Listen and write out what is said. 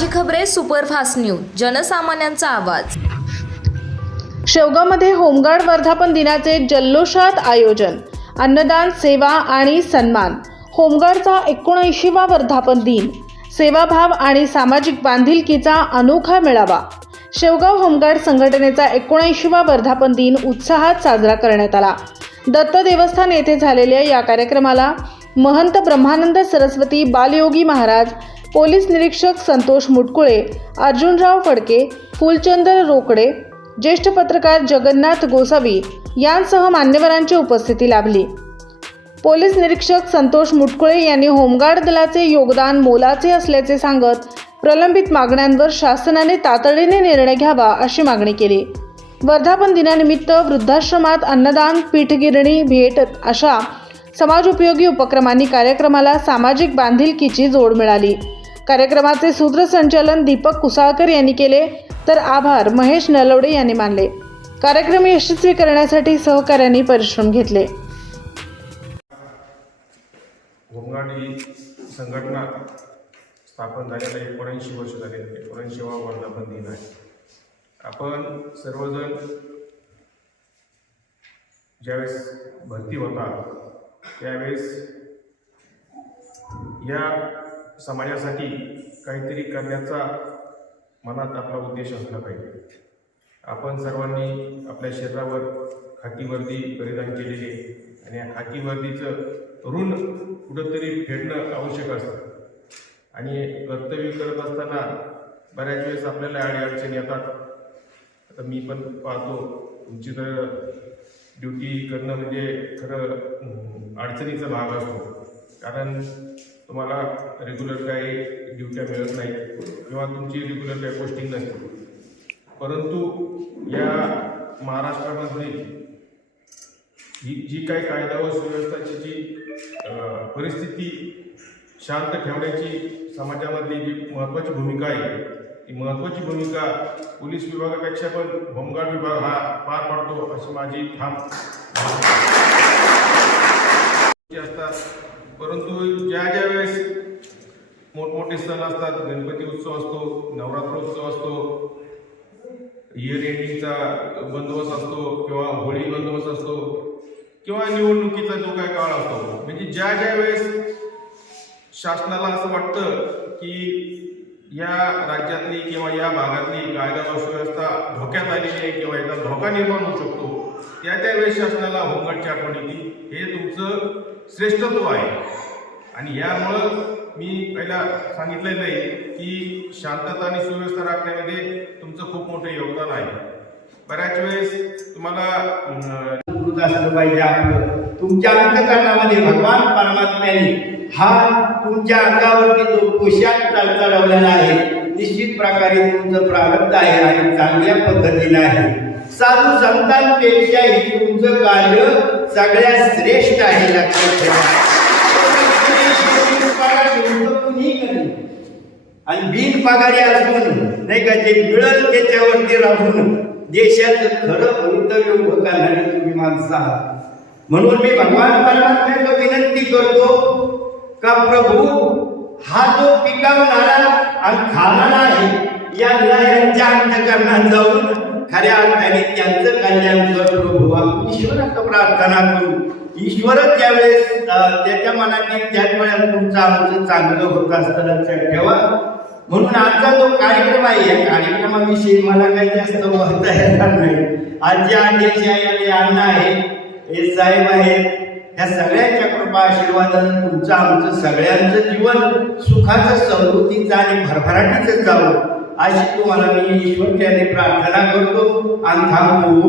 ताजी खबरे superfast news जनसामान्यांचा आवाज. शेवगावमध्ये होमगार्ड वर्धापन दिनाचे जल्लोषात आयोजन अन्नदान सेवा आणि सन्मान. होमगार्डचा एकोणऐंशीवा वर्धापन दिन. सेवाभाव आणि सामाजिक बांधिलकीचा अनोखा मेळावा. शेवगाव होमगार्ड संघटनेचा एकोणऐंशीवा वर्धापन दिन उत्साहात साजरा करण्यात आला. दत्त देवस्थान येथे झालेल्या या कार्यक्रमाला महंत ब्रह्मानंद सरस्वती बालयोगी महाराज पोलीस निरीक्षक संतोष मुटकुळे अर्जुनराव फडके फुलचंदर रोकडे ज्येष्ठ पत्रकार जगन्नाथ गोसावी यांसह मान्यवरांची उपस्थिती लाभली. पोलीस निरीक्षक संतोष मुटकुळे यांनी होमगार्ड दलाचे योगदान मोलाचे असल्याचे सांगत प्रलंबित मागण्यांवर शासनाने तातडीने निर्णय घ्यावा अशी मागणी केली. वर्धापन दिनानिमित्त वृद्धाश्रमात अन्नदान पीठगिरणी भेट अशा समाजोपयोगी उपक्रमांनी कार्यक्रमाला सामाजिक बांधिलकीची जोड मिळाली. कार्यक्रमाचे सूत्रसंचालन दीपक कुसाळकर यांनी केले तर आभार महेश नलवडे यांनी मानले. कार्यक्रम यशस्वी करण्यासाठी सहकाऱ्यांनी परिश्रम घेतले. संघटना स्थापन झालेला एकोणऐंशी वर्ष झाले. एकोणऐंशीवा वर्धापन दिन आहे. आपण सर्वजण ज्यावेळेस भरती होता त्यावेळेस या समाजासाठी काहीतरी करण्याचा मनात आपला उद्देश असला पाहिजे. आपण सर्वांनी आपल्या शरीरावर खाकीवर्दी परिधान केलेली आणि या खाकीवर्दीचं ऋण कुठंतरी फेडणं आवश्यक असतं. आणि कर्तव्य करत असताना बऱ्याच वेळेस आपल्याला अडीअडचणी येतात. आता मी पण पाहतो तुमची तर ड्युटी करणं म्हणजे खरं अडचणीचा भाग असतो. कारण तुम्हाला रेग्युलर काही ड्युट्या मिळत नाही किंवा तुमची रेग्युलर काही पोस्टिंग नसते. परंतु या महाराष्ट्रामध्ये ही जी काही कायदा व सुव्यवस्थाची जी परिस्थिती शांत ठेवण्याची समाजामधली जी महत्त्वाची भूमिका आहे ती महत्त्वाची भूमिका पोलीस विभागापेक्षा पण होमगार्ड विभाग हा पार पाडतो अशी माझी ठाम भावना असतात परंतु ज्या ज्या वेळेस मोठमोठे सण असतात. गणपती उत्सव असतो नवरात्र उत्सव असतो इयर एंडिंगचा बंदोबस्त असतो किंवा होळी बंदोबस्त असतो किंवा निवडणुकीचा जो काय काळ असतो. म्हणजे ज्या ज्या वेळेस शासनाला असं वाटतं की या राज्यातली किंवा या भागातली कायदा सुव्यवस्था धोक्यात आलेली आहे किंवा याचा धोका निर्माण होऊ शकतो त्या त्यावेळेस शासनाला होमगार्डची आठवण येते. हे तुमचं श्रेष्ठत्व आहे. आणि यामुळं मी पहिला सांगितलेलं आहे की शांतता आणि सुव्यवस्था राखण्यामध्ये तुमचं खूप मोठं योगदान आहे. बऱ्याच वेळेस तुम्हाला असलं पाहिजे आपलं. तुमच्या अंतकरणामध्ये भगवान परमात्म्याने हा तुमच्या अंगावरती जो पोशाख चढवलेला आहे निश्चित प्रकारे तुमचं प्रारब्ध आहे आणि चांगल्या पद्धतीने आहे. साधू संतांपेक्षाही तुमचं कार्य सगळ्यात श्रेष्ठ आहे लक्षात ठेवा. आणि बिन पगारी असून नाही का जे मिळेल त्याच्यावरती राहून देशाचं खरं भवितव्य उभं करणारे तुम्ही माणसं आहात. म्हणून मी भगवान परमात्म्याला विनंती करतो का प्रभू हा जो पिकावणारा आणि खाणारा आहे यांना यांच्या अंतकरणात जाऊन खऱ्या अर्थाने त्यांचं कल्याण कर प्रभू. ईश्वराचं प्रार्थना करू. ईश्वरच ज्यावेळेस त्याच्या मनाने त्याच वेळेला तुमचं आमचं चांगलं होत असतं लक्षात ठेवा. म्हणून आजचा जो कार्यक्रम आहे या कार्यक्रमाविषयी मला काही जास्त बोलता येणार नाही. आजच्या आजी आई आहे आणि अण्णा आहे हे साहेब आहेत या सगळ्यांच्या कृपा आशीर्वादानं तुमचं आमचं सगळ्यांचं जीवन सुखाचं समृद्धीचं आणि भरभराटीचं जावं. अशी तुम्हाला मी ईश्वरच्याने प्रार्थना करतो. आणि थांबू